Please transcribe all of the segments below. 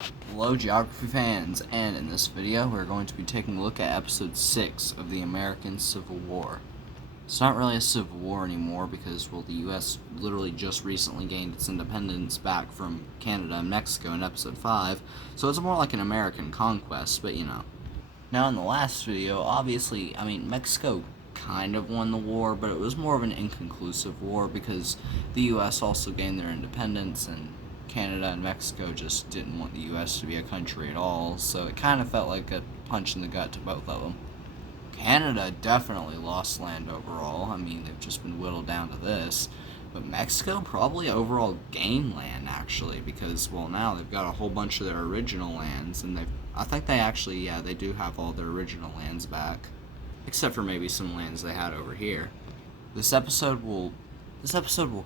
Hello geography fans, and in this video we're going to be taking a look at episode 6 of the American Civil War. It's not really a civil war anymore because, well, the US literally just recently gained its independence back from Canada and Mexico in episode 5, so it's more like an American conquest, but you know. Now in the last video, obviously, Mexico kind of won the war, but it was more of an inconclusive war because the US also gained their independence and Canada and Mexico just didn't want the US to be a country at all, so it kind of felt like a punch in the gut to both of them. Canada definitely lost land overall. They've just been whittled down to this. But Mexico probably overall gained land, actually, because, well, now they've got a whole bunch of their original lands, and I think they actually, yeah, they do have all their original lands back. Except for maybe some lands they had over here. This episode will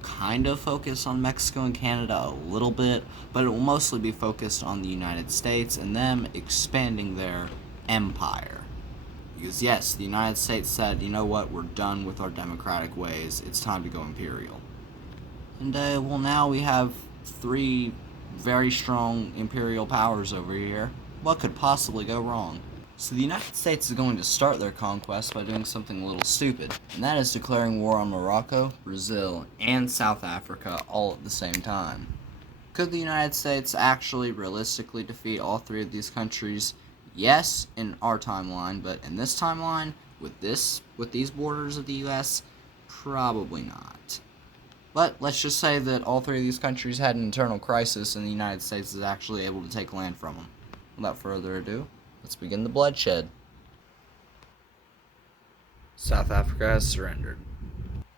kind of focus on Mexico and Canada a little bit, but it will mostly be focused on the United States and them expanding their empire. Because yes, the United States said, you know what, we're done with our democratic ways, it's time to go imperial. And, well, now we have three very strong imperial powers over here. What could possibly go wrong? So the United States is going to start their conquest by doing something a little stupid, and that is declaring war on Morocco, Brazil, and South Africa all at the same time. Could the United States actually realistically defeat all three of these countries? Yes, in our timeline, but in this timeline, with these borders of the US, probably not. But let's just say that all three of these countries had an internal crisis and the United States is actually able to take land from them. Without further ado, let's begin the bloodshed. South Africa has surrendered.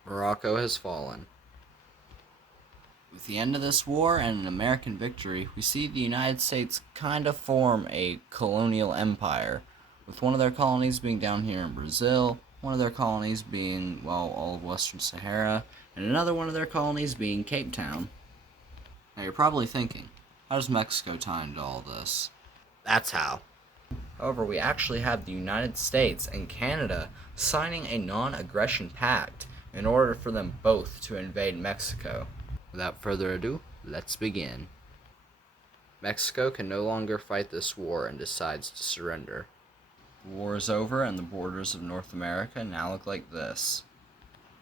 Morocco has fallen. With the end of this war and an American victory, we see the United States kind of form a colonial empire, with one of their colonies being down here in Brazil, one of their colonies being, well, all of Western Sahara, and another one of their colonies being Cape Town. Now you're probably thinking, how does Mexico tie into all this? That's how. However, we actually have the United States and Canada signing a non-aggression pact in order for them both to invade Mexico. Without further ado, let's begin. Mexico can no longer fight this war and decides to surrender. The war is over and the borders of North America now look like this.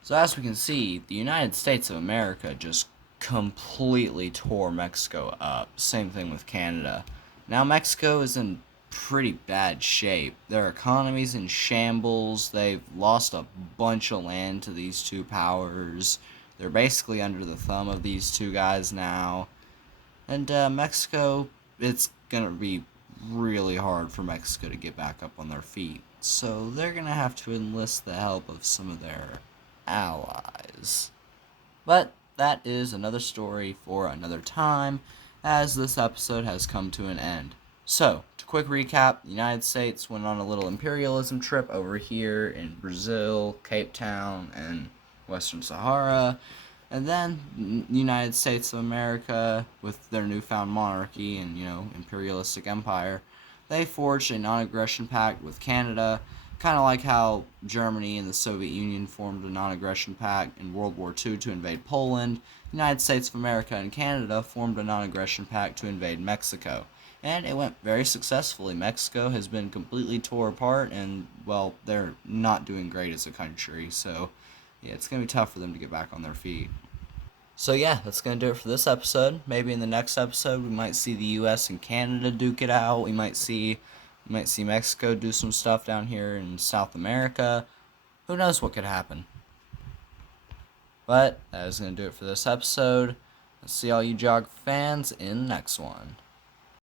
So as we can see, the United States of America just completely tore Mexico up. Same thing with Canada. Now Mexico is in pretty bad shape. Their economy's in shambles. They've lost a bunch of land to these two powers. They're basically under the thumb of these two guys now. And Mexico, it's going to be really hard for Mexico to get back up on their feet. So they're going to have to enlist the help of some of their allies. But that is another story for another time, as this episode has come to an end. So, to quick recap, the United States went on a little imperialism trip over here in Brazil, Cape Town, and Western Sahara, and then the United States of America, with their newfound monarchy and, imperialistic empire, they forged a non-aggression pact with Canada, kind of like how Germany and the Soviet Union formed a non-aggression pact in World War II to invade Poland. The United States of America and Canada formed a non-aggression pact to invade Mexico. And it went very successfully. Mexico has been completely tore apart, and, well, they're not doing great as a country, so yeah, it's going to be tough for them to get back on their feet. So yeah, that's going to do it for this episode. Maybe in the next episode we might see the US and Canada duke it out. We might see Mexico do some stuff down here in South America. Who knows what could happen. But that is going to do it for this episode. I'll see all you geography fans in the next one.